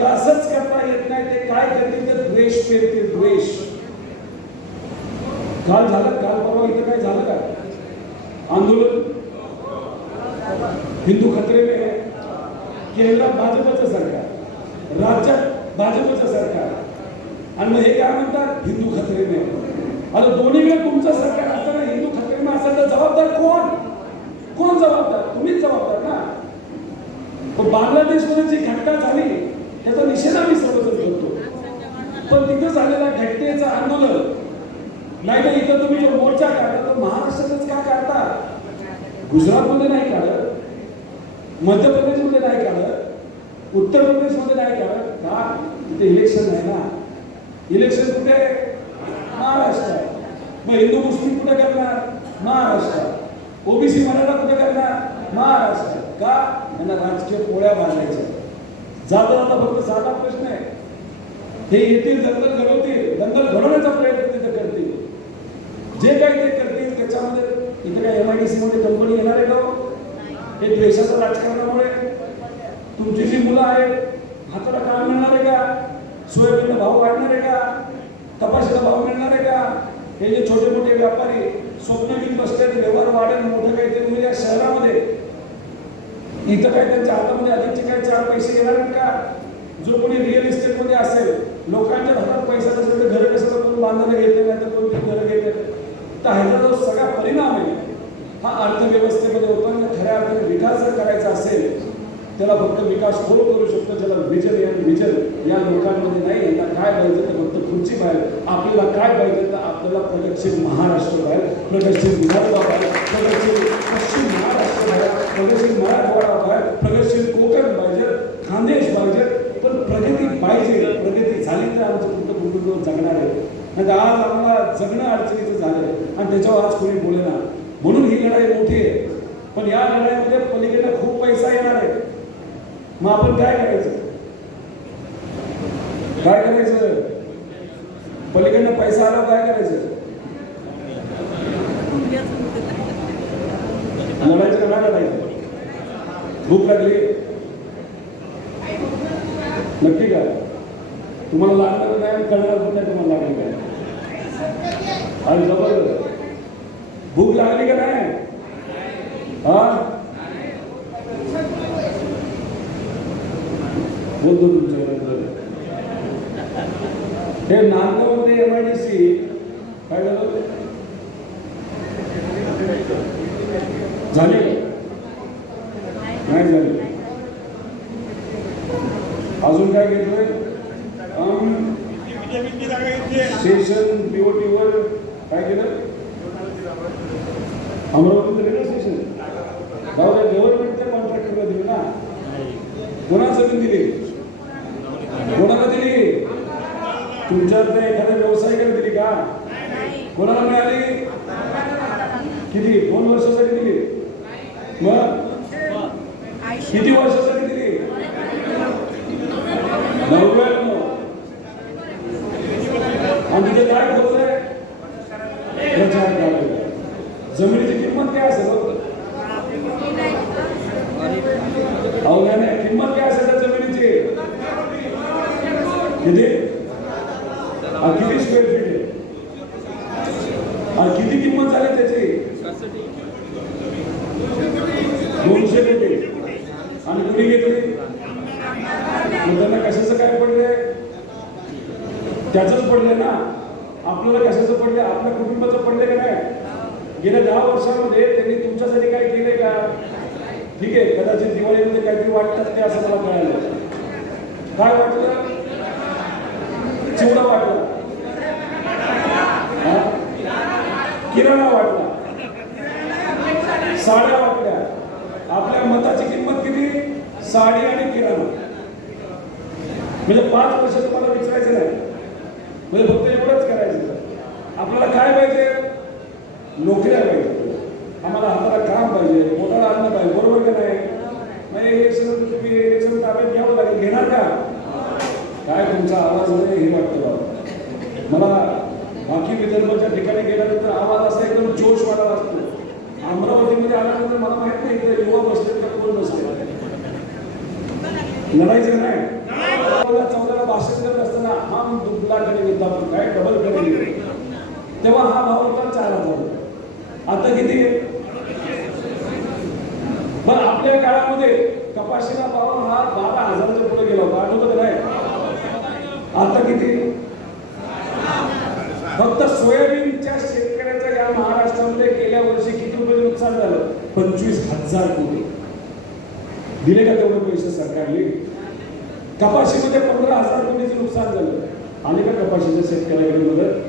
विकासच करता येत नाही ते काय करतील तर द्वेष पेरतील द्वेष. काल झालं काल परवा इथं काय झालं का आंदोलन? हिंदू खतरे में है. केरळात भाजपचं सरकार राज्यात भाजपचं सरकार. आणि मग हे काय म्हणतात? हिंदू खतरे में आता दोन्ही वेळ तुमचं सरकार असताना हिंदू खतरे में असेल तर जबाबदार कोण कोण जबाबदार तुम्हीच जबाबदार ना पण बांगलादेशमध्ये जी घटना झाली त्याचा निषेध आम्ही सर्वजण करतो पण तिथं झालेल्या घटनेचं आंदोलन नाही तर इथं तुम्ही जो मोर्चा काढला तर महाराष्ट्रातच का काढता गुजरातमध्ये नाही काढत मध्य प्रदेशमध्ये नाही काढत उत्तर प्रदेशमध्ये नाही काढत का? तिथे इलेक्शन आहे ना. इलेक्शन कुठे? महाराष्ट्र मग हिंदू मुस्लिम कुठे करणार? महाराष्ट्र ओबीसी मराठा कुठे करणार? महाराष्ट्र का? यांना राजकीय पोळ्या बांधायच्या. जाता जाता फक्त साधा प्रश्न आहे. हे येतील दंगल घडवतील दंगल घडवण्याचा प्रयत्न तिथे करतील. जे काही ते करतील त्याच्यामध्ये इथे काय एम आय डी सी मध्ये कंपनी येणार आहे का हो? हे द्वेषाच्या राजकारणामुळे तुमची जी मुलं आहेत हाताला काम मिळणार आहे का? सोयाबीनला भाव वाढणार आहे का? तपाशीला भाव मिळणार आहे का? हे जे छोटे मोठे व्यापारी स्वप्न घेऊन बसले व्यवहार वाढेल मोठं काहीतरी म्हणजे या शहरामध्ये. इथं काय त्यांच्या हातामध्ये अधिकचे काही चार पैसे येणार आहेत का? जो कोणी रिअल इस्टेटमध्ये असेल लोकांच्या हातात पैसा नसेल तर घर कसं कोण बांधायला घेतले नाही तर कोणती घर घेतले तर ह्याचा जो सगळा परिणाम आहे हा अर्थव्यवस्थेमध्ये होतो आणि खऱ्या अर्थाने विकास जर करायचा असेल त्याला फक्त विकास कोण करू शकतो? ज्याला विजन या विजन या लोकांमध्ये नाही आता काय पाहिजे तर फक्त खुर्ची बाहेर. आपल्याला काय पाहिजे तर आपल्याला प्रगतशील महाराष्ट्र बाहेर प्रगतशील विदर्भ बाहेर प्रगतशील पश्चिम महाराष्ट्र बाहेर प्रगतशील मराठवाडा बाहेर प्रगतशील कोकण पाहिजे खानदेश पाहिजे. पण प्रगती पाहिजे प्रगती झाली तर आमचं कुठं कुटुंब जगणार आहे. नाही आज आम्हाला जगणं अडचणीचं झालं आणि त्याच्यावर आज कोणी बोले ना म्हणून ही लढाई मोठी आहे. पण या लढाईमध्ये पलीकडे खूप पैसा येणार आहे. मग आपण काय करायचं? काय करायचं? पलीकडनं पैसा आला काय करायचं? लढायचं का नाही भूक लागली? नक्की का? तुम्हाला लागणार नाही कळणार पण नाही तुम्हाला लागली काय. आणि जबरदस्त. भूक लागली का नाही? हा? बोलतो तुमच्याबरोबर हे नांदवमध्ये एम आय डी सी काय झालं? नाही झाले. अजून काय घेतोय अम, स्टेशन बीओटीवर काय केलं? Amravati railway station. जाऊ द्या गव्हर्नमेंटच्या कॉन्ट्रॅक्टरला दिली ना. कोणाला जमीन दिली. कोणाला दिली? तुमच्यात एखाद्या व्यावसायिकाला दिली का? कोणाला मिळाली? किती? दोन वर्षासाठी दिली. मग? किती वर्षासाठी दिली नव्याण्णव आणि तिथे काय होतंय प्रचार करायला. जमिनीची किंमत काय असेल बघ. अहो नाही नाही, किंमत काय असेल त्या जमिनीची किती हा, किती स्क्वेअर फीट आहे? किती किंमत झाली त्याची? दोनशे रुपये आणि कुणी घेतली? मग त्यांना कशाचं काय पडलंय? त्याचंच पडलंय ना? आपल्याला कशाचं पडलंय? आपल्या कुटुंबाचं पडलंय का नाही? गेल्या दहा वर्षामध्ये त्यांनी तुमच्यासाठी काय केलंय का? ठीक आहे कदाचित दिवाळीमध्ये काहीतरी वाटतात ते असं मला नोकऱ्या पाहिजे. आम्हाला हाताला काम पाहिजे मोठा अन्न पाहिजे बरोबर का नाही? नाही हे सगळं तुम्ही इलेक्शन ताब्यात घ्यावं लागेल. घेणार का? काय तुमचा आवाज नाही हे वाटतं बाबा मला बाकी विदर्भाच्या ठिकाणी गेल्यानंतर आवाज असा एकदम जोश वाढावा असतो. अमरावतीमध्ये आल्यानंतर मला माहीत नाही की युवा बसले का कोण बसले लढायचं नाही? चौदाला भाषण करत असताना हा दुबला कडे घेतला काय डबलकडे तेव्हा हा भाऊ आता किती? आहे पण आपल्या काळामध्ये कपाशीला भाव हा बारा हजाराच्या पुढे गेला होता. आठवत का नाही? आता किती? फक्त सोयाबीनच्या शेतकऱ्याचं या महाराष्ट्रामध्ये गेल्या वर्षी किती रुपये नुकसान झालं? पंचवीस हजार कोटी. दिले का तेवढे पैसे सरकारने? कपाशीमध्ये पंधरा हजार कोटीचं नुकसान झालं. आले का कपाशीच्या शेतकऱ्याकडे मदत?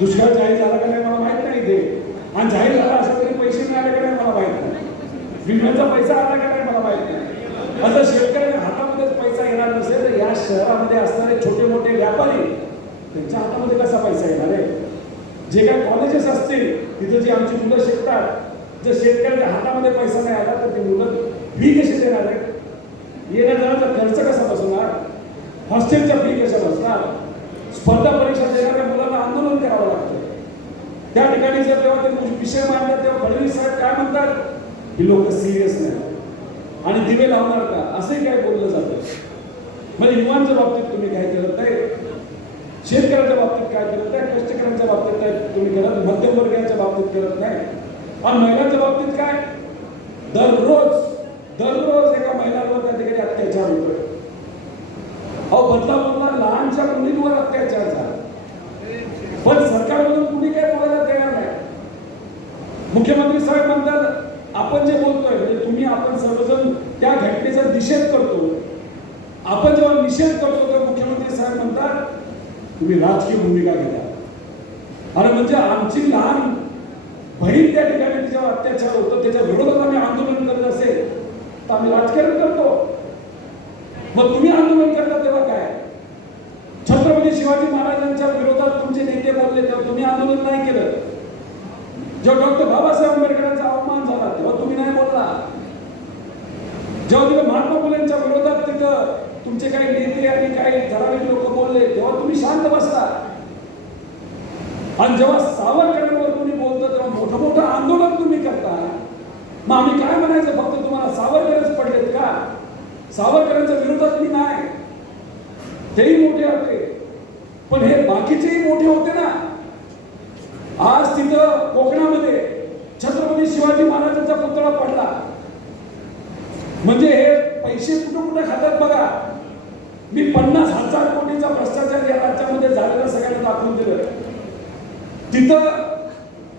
दुष्काळ जाहीर झाला का नाही मला माहीत नाही ते आणि जाहीर झाला असं तरी पैसे मिळाले का नाही मला माहीत नाही. विम्याचा पैसा आला का नाही मला माहीत नाही. आता शेतकऱ्याने हातामध्येच पैसा येणार नसेल तर या शहरामध्ये असणारे छोटे मोठे व्यापारी त्यांच्या हातामध्ये कसा पैसा येणार आहे? जे काही कॉलेजेस असतील तिथे जी आमची मुलं शिकतात जर शेतकऱ्याच्या हातामध्ये पैसा नाही आला तर ते मुलं फी कशी देणार आहे येण्या जाण्याचा खर्च कसा बसणार? हॉस्टेलच्या फी कशा बसणार? स्पर्धा परीक्षा देणाऱ्या मुलांना आंदोलन करावं लागतं. त्या ठिकाणी जर तेव्हा ते विषय मांडतात तेव्हा फडणवीस साहेब काय म्हणतात? ही लोक सिरियस नाही आणि दिवे लावणार का? असंही काय बोललं जातं. म्हणजे युवांच्या बाबतीत तुम्ही काय करत नाही शेतकऱ्यांच्या बाबतीत काय करत नाही कष्टकऱ्यांच्या बाबतीत काय तुम्ही करत मध्यमवर्गीयांच्या बाबतीत करत नाही? आणि महिलांच्या बाबतीत काय? दररोज दररोज एका महिलांवर त्या ठिकाणी अत्याचार होतोय. अहो बदलापूरला लहानशा मुलींवर अत्याचार झाला. पण सरकार कुणी काय बोलायला तयार नाही मुख्यमंत्री साहेब म्हणतात आपण जे बोलतोय म्हणजे तुम्ही आपण सर्वजण त्या घटनेचा निषेध करतो. आपण जेव्हा निषेध करतो तेव्हा मुख्यमंत्री साहेब म्हणतात तुम्ही राजकीय भूमिका घेता. अरे म्हणजे आमची लहान बहीण त्या ठिकाणी तिच्यावर अत्याचार होतो त्याच्या विरोधात आम्ही आंदोलन करत असेल तर आम्ही राजकारण करतो. मग तुम्ही आंदोलन करता तेव्हा काय? छत्रपती शिवाजी महाराजांच्या विरोधात तुमचे नेते बोलले तेव्हा तुम्ही आंदोलन नाही केलं. जेव्हा डॉक्टर बाबासाहेब आंबेडकरांचा अपमान झाला तेव्हा तुम्ही नाही बोलला. जेव्हा तिथे महात्मा फुलेंच्या विरोधात तिथं तुमचे काही नेते आणि काही ठराविक लोक बोलले तेव्हा तुम्ही शांत बसला. आणि जेव्हा सावरकरांवर तुम्ही बोलता तेव्हा मोठं मोठं आंदोलन तुम्ही करता. मग आम्ही काय म्हणायचं? फक्त तुम्हाला सावरकरच पडलेत का? सावरकरांच्या विरोधात मी नाही. तेही मोठे होते. पण हे बाकीचेही मोठे होते ना. आज तिथं कोकणामध्ये छत्रपती शिवाजी महाराजांचा पुतळा पडला. म्हणजे हे पैसे कुठं कुठं खातात बघा. मी पन्नास हजार कोटीचा भ्रष्टाचार या राज्यामध्ये झालेला सगळ्यांना दाखवून दिलं. तिथं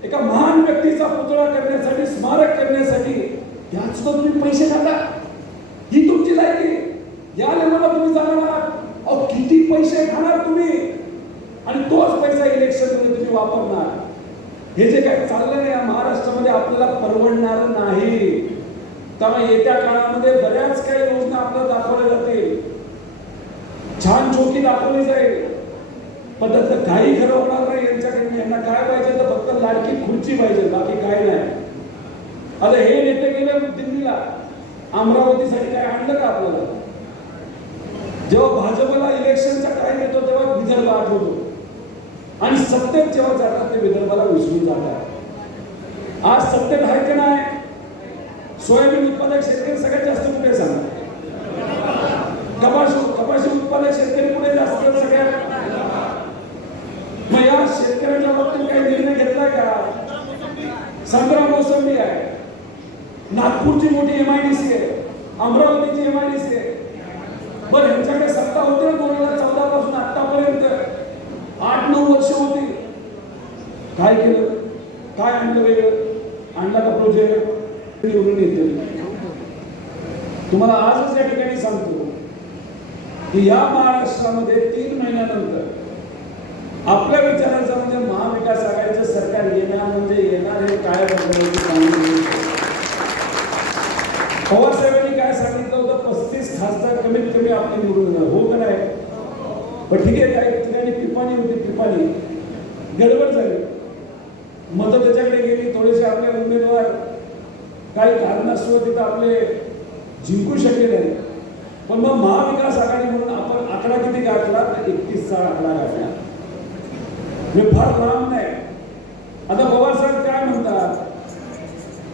एका महान व्यक्तीचा पुतळा करण्यासाठी स्मारक करण्यासाठी यात सुद्धा तुम्ही पैसे खाता. ही तुमची लायकी. या लेवलला तुम्ही जाणार आहात. अहो किती पैसे खाणार तुम्ही? आणि तोच पैसा इलेक्शनमध्ये तुम्ही वापरणार. हे जे काही चाललंय या महाराष्ट्रामध्ये आपल्याला परवडणार नाही. त्यामुळे येत्या काळामध्ये बऱ्याच काही योजना आपल्याला दाखवल्या जातील. छान चोकी दाखवली जाईल. पण त्यातलं काही खरं होणार नाही यांच्याकडे यांना काय पाहिजे तर फक्त लाडकी खुर्ची पाहिजे बाकी काय नाही. आता हे नेते गेले दिल्लीला. अमरावतीसाठी काय आणलं का आपल्याला? जेव्हा भाजपला इलेक्शनचा काय येतो तेव्हा विदर्भ आठवतो आणि सत्तेत जेव्हा जातात ते विदर्भाला विसरून जातात. आज सत्तेत आहे की नाही? सोयाबीन उत्पादक शेतकरी सगळ्यात जास्त कुठे सांगा? कपाशी कपाशी उत्पादक शेतकरी कुठे जास्त सगळ्यात? मग या शेतकऱ्यांच्या बाबतीत काही निर्णय घेतलाय का? संत्रा मोसंबी आहे. नागपूरची मोठी एमआयडीसी आहे. अमरावतीची एमआयडीसी आहे. बरं यांच्याकडे सत्ता होती ना दोन हजार चौदा पासून आतापर्यंत आठ नऊ वर्ष होती. काय केलं? काय आणलं वेगळं? आणला का प्रोजेक्ट निवडून येते तुम्हाला आजच या ठिकाणी सांगतो. की या महाराष्ट्रामध्ये तीन महिन्यानंतर आपल्या विचारांचा म्हणजे महाविकास आघाडीचं सरकार येणार म्हणजे येणार हे काय पवार साहेबांनी काय सांगितलं होतं? पस्तीस खासदार कमीत कमी आपली निवडून हो का नाही? पण ठीक आहे. पिपाणी गडबड झाली. मतं त्याच्याकडे गेली थोडेसे आपले उमेदवार काही कारणास्तव तिथं आपले जिंकू शकले नाही. पण मग महाविकास आघाडी म्हणून आपण आकडा किती गाठला? तर एकतीसचा आकडा गाठला. हे फार लांब नाही. आता पवार साहेब काय म्हणतात?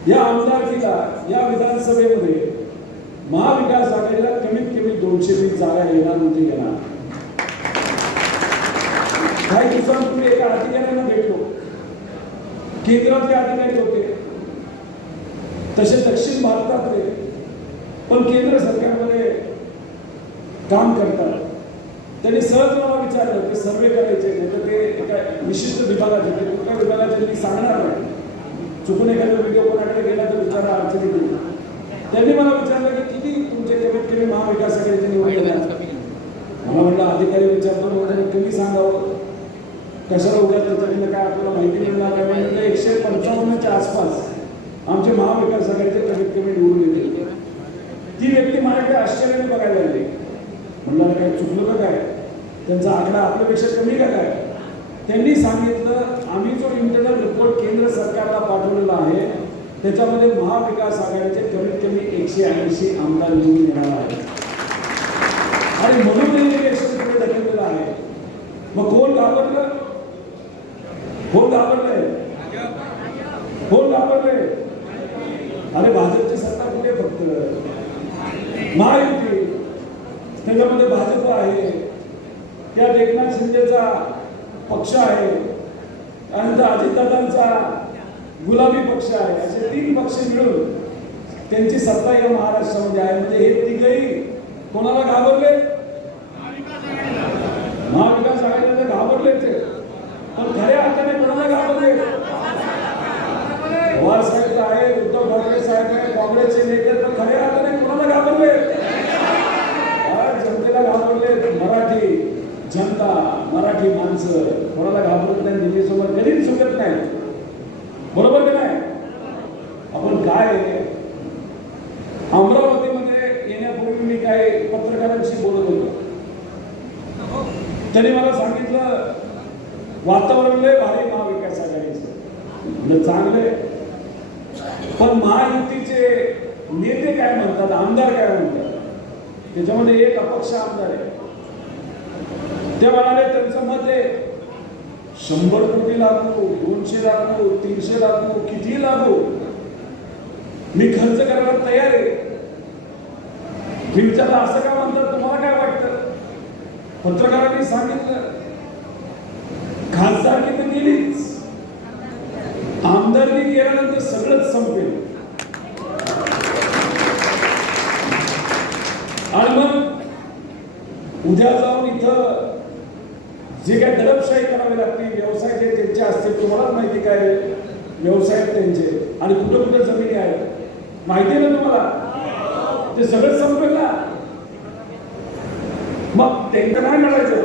या आमदारकीला या विधानसभेमध्ये महाविकास आघाडीला कमीत कमी दोनशे वीस जागा येणार म्हणजे येणार काही दिवसांपूर्वी एका अधिकाऱ्यांना भेटलो केंद्रातले अधिकारी होते. तसे दक्षिण भारतातले पण केंद्र सरकारमध्ये काम करतात. त्यांनी सहज मला विचारलं ते सर्वे करायचे तर ते एका विशिष्ट विभागाचे ते कुठल्या विभागाचे मी सांगणार नाही. चुकून एखादा व्हिडिओ कोणाकडे गेला तर विचारा अडचणी येईल. त्यांनी मला विचारलं की किती तुमचे कमीत कमी महाविकास आघाडीचे निवडून मला म्हटलं अधिकारी विचारतो वगैरे कमी सांगावं. कशाला उगाच त्याच्याकडनं काय आपल्याला माहिती मिळणार नाही एकशे पंचावन्नच्या आसपास आमचे महाविकास आघाडीचे कमीत कमी निवडून येते. ती व्यक्ती माझ्याकडे आश्चर्याने बघायला लागली. म्हणणार काय चुकलं का काय? त्यांचा आकडा आपल्यापेक्षा कमी का काय? त्यांनी सांगितलं आम्ही जो इंटरनल रिपोर्ट केंद्र सरकारला पाठवलेला आहे त्याच्यामध्ये महाविकास आघाडीचे कमीत कमी एकशे ऐंशी आमदार निवडून येणार आहेत. आणि म्हणून त्यांनी इलेक्शन पुढे ढकललेलं आहे. मग कोण घाबरलं? कोण घाबरले कोण घाबरले अरे भाजपची सत्ता कुठे फक्त? महायुती. त्याच्यामध्ये भाजप आहे. त्या एकनाथ शिंदेचा पक्ष आहे. त्यानंतर अजितदादांचा गुलाबी पक्ष आहे. असे तीन पक्ष मिळून त्यांची सत्ता या महाराष्ट्रामध्ये आहे. म्हणजे हे तिघही कोणाला घाबरले? महाविकास आघाडीला घाबरले ते पण खऱ्या अर्थाने कोणाला घाबरले पवार साहेब तर आहे उद्धव ठाकरे साहेब आहे काँग्रेसचे नेते तर खऱ्या अर्थाने कोणाला घाबरले आज जनतेला घाबरले मराठी जनता मराठी माणसं कोणाला घाबरत नाही दिल्लीसोबत कधीच चुकत नाही बरोबर की नाही आपण काय आहे? अमरावतीमध्ये येण्यापूर्वी मी काय पत्रकारांशी बोलत होतो त्यांनी मला सांगितलं वातावरण लय भारी महाविकास आघाडीचं चांगलंय चांगले. पण महायुतीचे नेते काय म्हणतात? आमदार काय म्हणतात? त्याच्यामध्ये एक अपक्ष आमदार आहे. ते म्हणाले त्यांचं मत आहे शंभर कोटी लागू दोनशे लागू तीनशे लागू किती लागू? मी खर्च करायला तयार आहे. मी विचारलं असं का म्हणतात? तुम्हाला काय वाटतं? पत्रकारांनी सांगितलं खासदारकी तर गेलीच. आमदारकी केल्यानंतर सगळंच संपेल. आणि मग उद्या जाऊन इथं जे काय दडपशाही करावी लागते व्यवसाय जे त्यांचे असतील तुम्हालाच माहिती काय व्यवसाय त्यांचे. आणि कुठं कुठं जमिनी आहेत? माहिती आहे ना तुम्हाला? ते सगळं संपेल ना? मग त्यांचं काय लढायचं.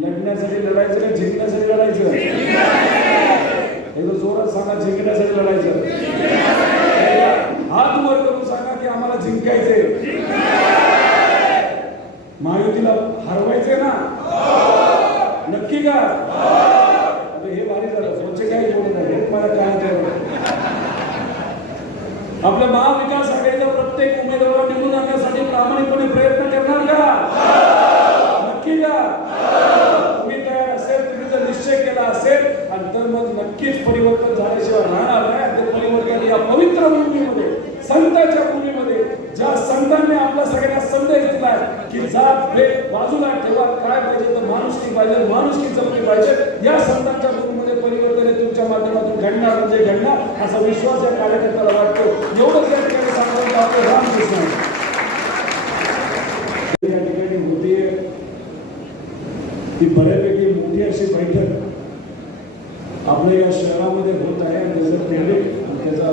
लढण्यासाठी लढायचं का जिंकण्यासाठी लढायचं? एकदा जोरात सांगा जिंकण्यासाठी लढायचं. हात वर करून सांगा की आम्हाला जिंकायचे महायुतीला हरवायचे ना? नक्की का? हे भारी झालं. स्वच्छ काही बोलत नाही हे मला काय आपल्या महाविकास आघाडीचा प्रत्येक उमेदवार निवडून आणण्यासाठी प्रामाणिकपणे प्रयत्न करणार का? नक्की का? तुम्ही तयार असेल तुम्ही जर निश्चय केला असेल नक्कीच परिवर्तन झाल्याशिवाय राहणार नाही. ते परिवर्तन या पवित्र भूमीमध्ये संतांच्या भूमीमध्ये ज्या संतांनी आपला सगळ्यांना संदेश दिलाय की जात भेद बाजूला ठेवा. काय पाहिजे तर माणुसकी पाहिजे माणुसकी जपली पाहिजे. या संतांच्या भूमीमध्ये परिवर्तन हे तुमच्या माध्यमातून घडणार म्हणजे घडणार असा विश्वास या कार्यकर्त्याला वाटतो. एवढंच या ठिकाणी सांगून आपलं रामकृष्ण या ठिकाणी होतीये ती बऱ्यापैकी मोठी अशी बैठक आपल्या या शहरामध्ये होत आहे आणि त्याचं क्रेडिट आणि त्याचा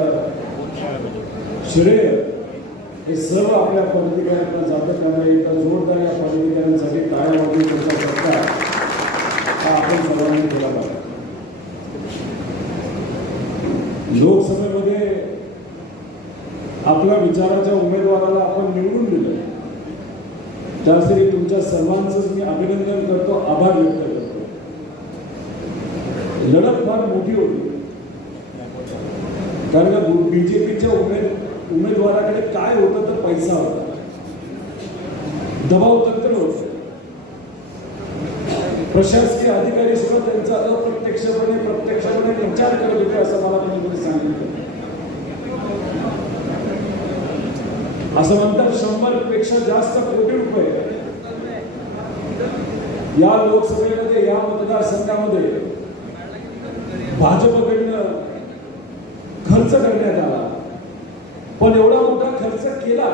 श्रेय हे सर्व आपल्या पदाधिकाऱ्यांना जातं त्यामुळे एका जोरदार या पदाधिकाऱ्यांसाठी टाळ्या वाजवून त्यांचा सत्कार हा आपण सर्वांनी केला पाहिजे. लोकसभेमध्ये आपल्या विचाराच्या उमेदवाराला आपण निवडून दिलं. त्यासाठी तुमच्या सर्वांचंच मी अभिनंदन करतो. आभार व्यक्त करतो. लढत फार मोठी होती. कारण का बीजेपीच्या उमेद उमेदवाराकडे काय होतं तर पैसा होता. दबाव तंत्र होतं. प्रशासकीय अधिकारी सुद्धा त्यांचा अप्रत्यक्षपणे प्रत्यक्षपणे विचार करत होते असं मला कोणीतरी सांगितलं. असं म्हणतात शंभरपेक्षा जास्त कोटी रुपये या लोकसभेमध्ये या मतदारसंघामध्ये भाजपकडनं खर्च करण्यात आला. पण एवढा मोठा खर्च केला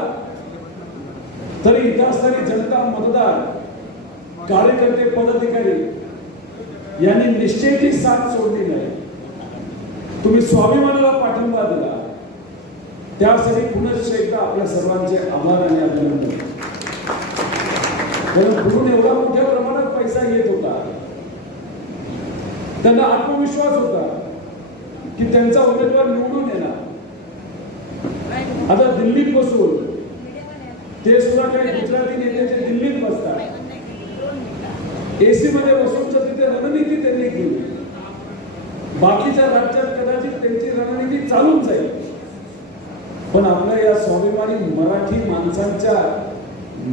तरी इथं असणारी जनता मतदार कार्यकर्ते पदाधिकारी यांनी निश्चयची साथ सोडली नाही. तुम्ही स्वाभिमानाला पाठिंबा दिला. त्यासाठी पुनश्च एकदा आपल्या सर्वांचे आभार आणि अभिनंदन. कारण एवढा मोठ्या प्रमाणात पैसा येत होता. त्यांना आत्मविश्वास होता की त्यांचा उमेदवार निवडून येणार. आता दिल्लीत बसून ते सुद्धा काही गुजराती नेत्याचे दिल्लीत बसतात. एसी मध्ये बसून तर तिथे रणनीती त्यांनी केली बाकीच्या राज्यात कदाचित त्यांची रणनीती चालून जाईल. पण आपल्या या स्वाभिमानी मराठी माणसांच्या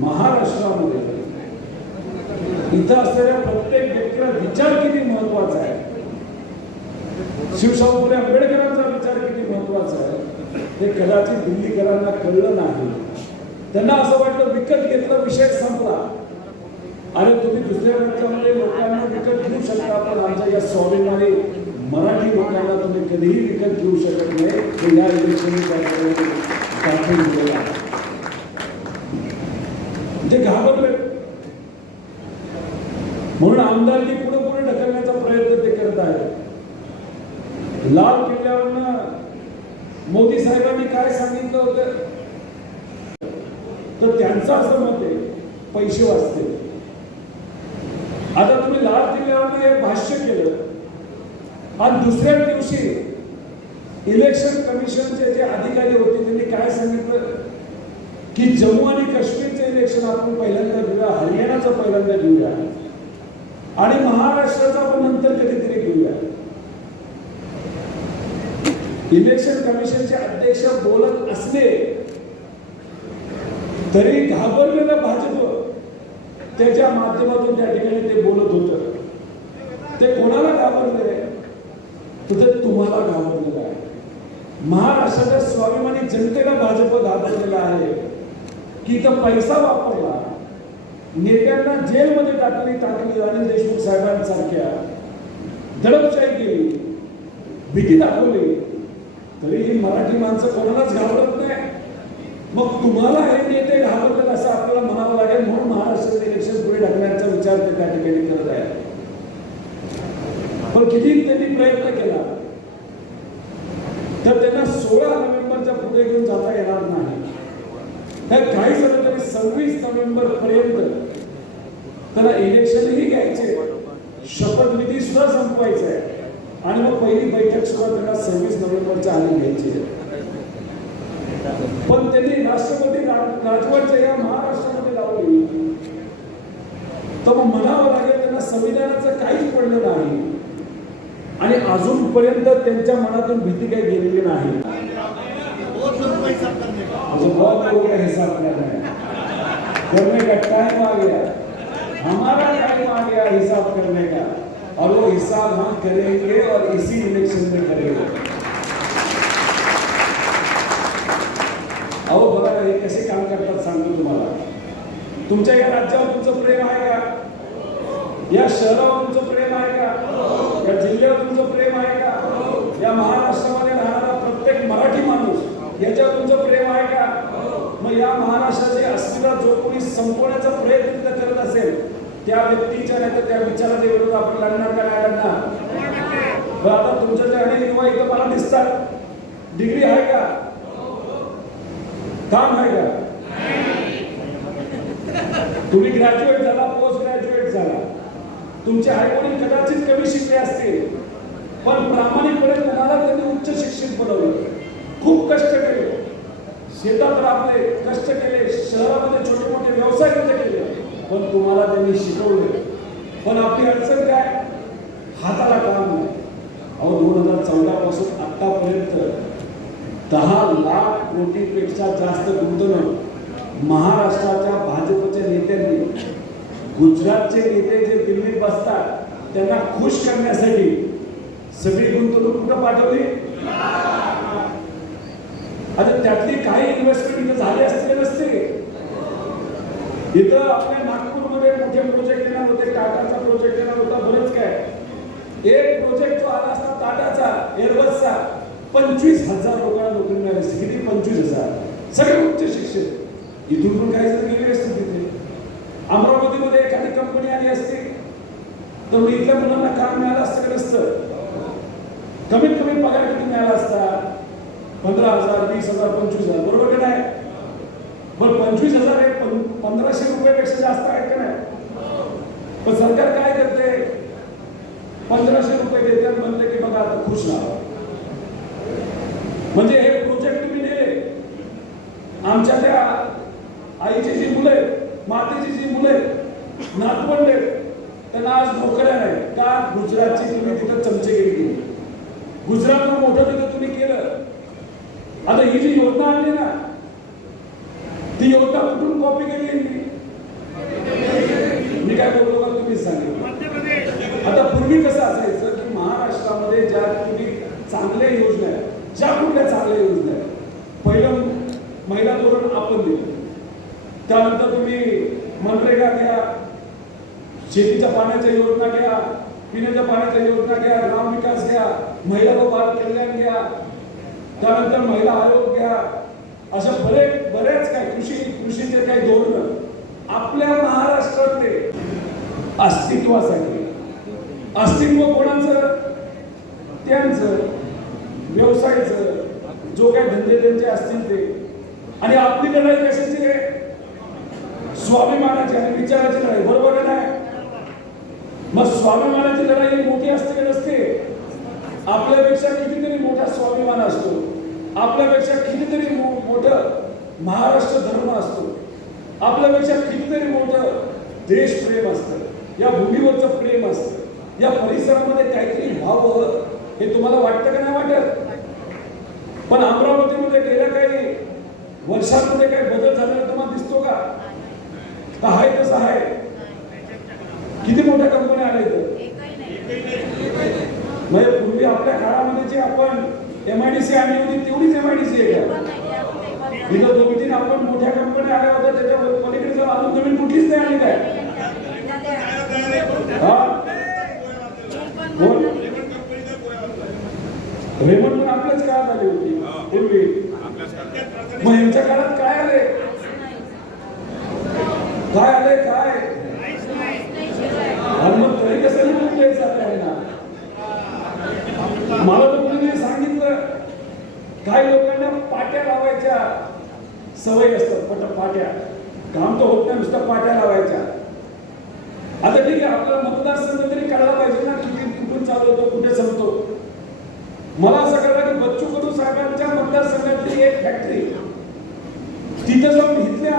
महाराष्ट्रामध्ये इथं असलेल्या प्रत्येक व्यक्तीला विचार किती महत्त्वाचा आहे? शिवशाहू फुले आंबेडकरांचा विचार किती महत्त्वाचा आहे? हे कदाचित दिल्लीकरांना कळलं नाही. त्यांना असं वाटलं विकत घेतला विषय संपला. आणि तुम्ही दुसऱ्या राज्यामध्ये लोकांना विकत घेऊ शकता पण आमच्या या स्वाभिमानी मराठी लोकांना तुम्ही कधीही विकत घेऊ शकत नाही. हे या इलेक्शन दाखवून दिलेलं आहे ते घाबरले म्हणून आमदारकी पुढे पुढे ढकलण्याचा प्रयत्न ते करत आहेत लाल किल्ल्यावरनं मोदी साहेबांनी काय सांगितलं होतं तर त्यांचं असं मत आहे पैसे वाचते. आता तुम्ही लाल दिल्यामुळे हे भाष्य केलं. आणि दुसऱ्या दिवशी इलेक्शन कमिशनचे जे अधिकारी होते त्यांनी काय सांगितलं? की जम्मू आणि काश्मीरचं इलेक्शन आपण पहिल्यांदा घेऊया हरियाणाचं पहिल्यांदा घेऊया. आणि महाराष्ट्राचं आपण नंतर कधीतरी घेऊया. इलेक्शन कमिशनचे अध्यक्ष बोलत असले तरी घाबरलेलं भाजप त्याच्या माध्यमातून त्या ठिकाणी ते बोलत होत. ते कोणाला घाबरले तर ते तुम्हाला घाबरलेलं आहे. महाराष्ट्राच्या स्वाभिमानी जनतेला भाजप घाबरलेला आहे. की इथं पैसा वापरला. नेत्यांना जेलमध्ये टाकली टाकली अनिल देशमुख साहेबांसारख्या. दडपशाही केली. भीती दाखवली. तरी ही मराठी माणसं कोणालाच घाबरत नाही. मग तुम्हाला हे नेते घाबरतात असं आपल्याला म्हणावं लागेल? म्हणून इलेक्शन पुढे ढकलण्याचा विचार ते त्या ठिकाणी करत आहे पण किती त्यांनी प्रयत्न केला तर त्यांना सोळा नोव्हेंबरच्या पुढे घेऊन जाता येणार नाही. तर काही झालं तरी सव्वीस नोव्हेंबर पर्यंत त्याला इलेक्शनही घ्यायचे शपथविधी सुद्धा संपवायचा आहे आणि मग पहिली बैठक सुद्धा त्यांना सव्वीस नोव्हेंबरच्या आधी घ्यायची. आहे पण त्यांनी राष्ट्रपती रा- राजवटच्या या महाराष्ट्रामध्ये लावली तर मग म्हणावं लागेल त्यांना संविधानाचं काहीच पडलं नाही. आणि अजूनपर्यंत त्यांच्या मनातून भीती काही गेलेली नाही. अजून बहुत लोगों हिसाब करना है करने का? टाइम आ गया हमारा टाइम आ गया हिसाब करने का? और वो हिसाब हम करेंगे और इसी इलेक्शन में करेंगे. और बघा ना, हे कसे काम करतात सांगतो तुम्हाला तुमच्या या राज्यावर तुमचं प्रेम आहे का? या शहरावर तुमचं प्रेम आहे का? या जिल्ह्यावर तुमचं प्रेम आहे का? या महाराष्ट्रामध्ये राहणारा प्रत्येक मराठी माणूस याच्यावर तुमचं प्रेम आहे का? मग या महाराष्ट्राची अस्मिता जो कोणी संपवण्याचा प्रयत्न करत असेल त्या व्यक्तीच्या नाही तर त्या विचाराच्या विरोधात आपण लढणार का नाही लढणार? आता तुमच्या ते अनेक युवा इथं मला दिसतात. डिग्री आहे का? काम आहे का? तुम्ही ग्रॅज्युएट झाला पोस्ट ग्रॅज्युएट झाला. तुमचे आईवडील कदाचित कमी शिकले असतील पण प्रामाणिकपणे तुम्हाला त्यांनी उच्च शिक्षित बनवलं खूप कष्ट केले. शेतात राबले कष्ट केले शहरामध्ये छोटे मोठे व्यवसाय कसे केले पण तुम्हाला त्यांनी शिकवले. पण आपली अडचण काय? हाताला काम नाही. अहो दोन हजार चौदा पासून आतापर्यंत दहा लाख कोटीपेक्षा जास्त गुंतवणूक महाराष्ट्राच्या भाजपच्या नेत्यांनी गुजरातचे नेते जे दिल्लीत बसतात त्यांना खुश करण्यासाठी सगळी गुंतवणूक कुठं पाठवली? आता त्यातली काही इन्व्हेस्टमेंट इथं झाली असते नसते इथं आपल्या नागपूरमध्ये मोठे प्रोजेक्ट येणार होते टाटाचा प्रोजेक्ट येणार होता बरंच काय एक प्रोजेक्ट जो आला असता टाटाचा एअरबसचा पंचवीस हजार लोकांना नोकरी मिळाली असते किती पंचवीस हजार सगळे उच्च शिक्षित इथून पण काय जण गेले असते तिथे. अमरावतीमध्ये एखादी कंपनी आली असते तर मग इथल्या मुलांना काम मिळालं असतं का नसतं? कमीत कमी पगार किती मिळाला असता? पंधरा हजार वीस हजार पंचवीस हजार बरोबर का नाही? पण पंचवीस हजार हे पंधराशे रुपयापेक्षा जास्त आहेत का नाही? पण सरकार काय करते पंधराशे रुपये देते म्हणते की बघा आता खुश राहा. म्हणजे हे प्रोजेक्ट तुम्ही दिले आमच्या त्या आईची जी मुलं आहेत मातेची जी मुलं आहेत नातवंड आहेत त्यांना आज नोकऱ्या नाही का गुजरातची तुम्ही तिथं चमचेगिरी केली गुजरातला मोठं तिथं तुम्ही केलं आता ही जी योजना आणली ना ती योजना कुठून कॉपी केली यांनी? मी काय बोलतो का तुम्हीच सांगितलं आता पूर्वी कसं असायचं की महाराष्ट्रामध्ये ज्या तुम्ही चांगल्या योजना आहेत ज्या कुठल्या चांगल्या योजना आहेत पहिलं महिला धोरण दिलं त्यानंतर तुम्ही मनरेगा घ्या शेतीच्या पाण्याच्या योजना घ्या पिण्याच्या पाण्याच्या योजना घ्या ग्राम विकास घ्या महिला व बाल कल्याण घ्या त्यानंतर महिला आयोग घ्या. अशा बरेच बऱ्याच काय कृषी कृषीचे काही धोरण आपल्या महाराष्ट्रातले अस्तित्वासाठी. अस्तित्व कोणाचं? त्यांचं. व्यवसायाचं. जो काही धंदे त्यांचे असतील ते. आणि आपली लढाई कशाची आहे? स्वाभिमानाची आणि विचाराची लढाई बरोबर आहे ना? मग स्वाभिमानाची लढाई मोठी असते की नसते? आपल्यापेक्षा कितीतरी मोठा स्वाभिमान असतो. आपल्यापेक्षा कितीतरी मोठ मोठं महाराष्ट्र धर्म असतो. आपल्यापेक्षा कितीतरी मोठं देशप्रेम असतं. या भूमीवरचं प्रेम असतं. या परिसरामध्ये काहीतरी व्हावं हे तुम्हाला वाटतं का नाही वाटत? पण अमरावतीमध्ये गेल्या काही वर्षामध्ये काही बदल झालेला तुम्हाला दिसतो का? का आहे कसं आहे? किती मोठ्या कंपन्या आल्या इथं? म्हणजे पूर्वी आपल्या काळामध्ये जे आपण एम आय डी सी आणली होती तेवढीच एम आय डी सी आहे का? इथं दोन तीन आपण मोठ्या कंपन्या आल्या होत्या त्याच्या पलीकडे जाऊन अजून नवीन कुठलीच नाही आली काय? हा? रेमंड पण आपल्याच काळात आली होती पूर्वी. मग यांच्या काळात काय आले काय आले काय? मग तरी कसं द्यायचं मला तर कोणी सांगितलं. काही लोकांना पाट्या लावायच्या. सवय असतात पट पाट्या. काम तर होत नाही नुसतं पाट्या लावायच्या. आता ठीक आहे आपला मतदारसंघ तरी काढला पाहिजे ना किती कुठून चालू होतो कुठे संपतो. मला असं कळलं की बच्चू कडू साहेबांच्या मतदारसंघातली एक फॅक्टरी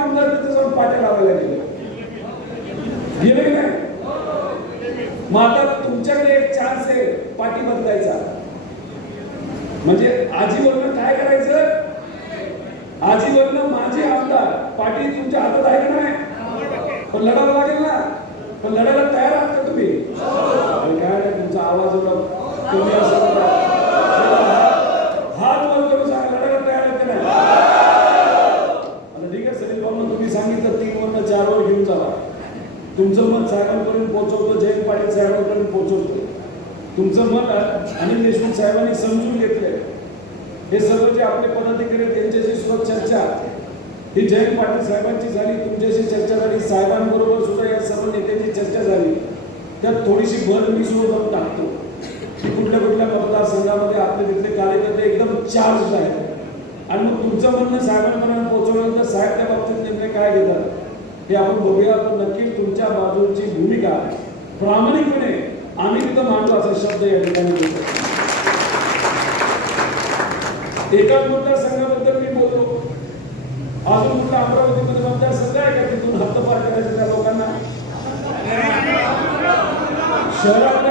आमदार तिथे जाऊन पाट्या लावायला गेले? गेले की नाही? मग आता तुमच्याकडे एक चान्स आहे पाठी बदलायचा. म्हणजे आजीवरनं काय करायचं? आजीवरनं माझे आमदार पाठी तुमच्या हातात आहे का नाही? पण लढायला लागेल ना? पण लढायला तयार आहात का तुम्ही? काय तुमचा आवाज एवढा कमी असं हात वर करून सांगा लढायला तयार आहात का नाही आता ठीक आहे सलील भाऊनं तुम्ही सांगितलं तीन वरनं चार वर घेऊन जावा तुमचं मत साहेबांपर्यंत पोहोचवतो जयंत पाटील साहेबांपर्यंत तुमचं मत अनिल देशमुख साहेबांनी समजून घेतलंय. हे सर्व जे आपले पदाधिकारी त्यांच्याशी सुद्धा चर्चा ही जयंत पाटील साहेबांची झाली तुमच्याशी चर्चा झाली साहेबांबरोबर सुद्धा या सर्व नेत्यांची चर्चा झाली. त्यात थोडीशी भर मी सुद्धा जाऊन टाकतो. की कुठल्या कुठल्या मतदारसंघामध्ये आपले तिथले कार्यकर्ते एकदम चार्ज आहेत. आणि मग तुमचं म्हणणं साहेबांपर्यंत पोहोचवल्यानंतर साहेब त्या बाबतीत नेमके काय घेतात हे आपण बघूया. पण नक्की तुमच्या बाजूची भूमिका प्रामाणिकपणे आम्ही तिथं मांडू असे शब्द या ठिकाणी एकाच एका मतदारसंघाबद्दल मी बोलतो अजून कुठला अमरावतीमध्ये मतदारसंघ आहे का? तिथून हद्द पार करायचं त्या लोकांना? शहरात